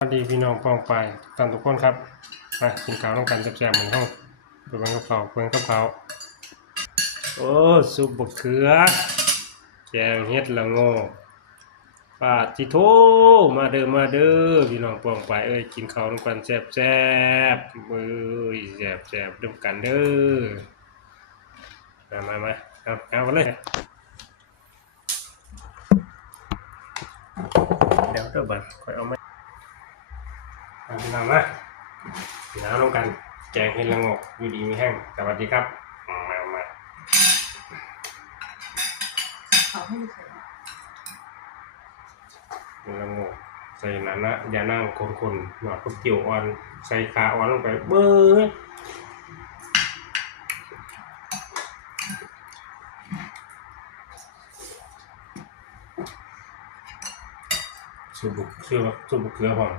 สวัสดีพี่น้องป้องไปทุกท่านทุกคนครับมากินข้าวต้องกันแซ่บๆเหมือนห้องเปิดกับข้าวโอ้ซุปบะเขือแกงเฮ็ดละโงกปาจิโทมาเด้อพี่น้องป้องไปกินข้าวต้องกันแซ่บๆแซ่บๆด้วยกันเด้อมาเอากันเลยเดี๋ยวบัดค่อยเอามาพี่น้องมาพี่น้องต้องกันแกงเห็ดละโงกอยู่ดีมีแห้งสวัสดีครับมาเอาให้ดูเห็ดละโงกใส่น้ำนะอย่านั่งคนหน่อยก็เกี่ยวอ่อนใส่ขาอ่อนลงไปเบ้อสูบบุกเกลือผม